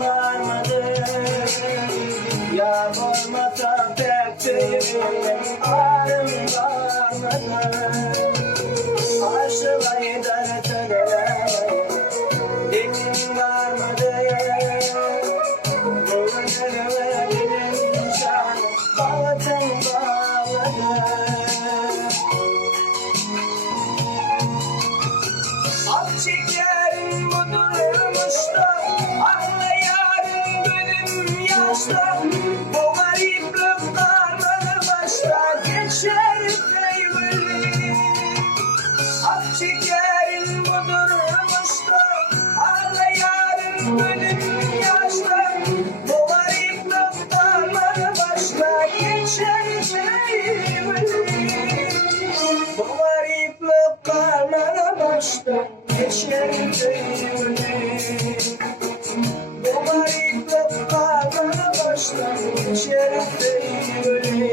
varmadı. Yağmurmasa pek değil, ağrım varmadı. Aşılayı dertlerim, dilim varmadı. Gönlüme dilim can, bağlatın bağladı. Akçeklerin budurmuş da, ağlayan gönlüm yaşta. Bu gariplik karnı başta geçer feyveli. Akçeklerin budurmuş da, ağlayan gönlüm yaşta. Bu gariplik karnı başta geçer feyveli. Bu gariplik karnı başta geçer feyveli. Bu gariplik karnı başta geçer feyveli.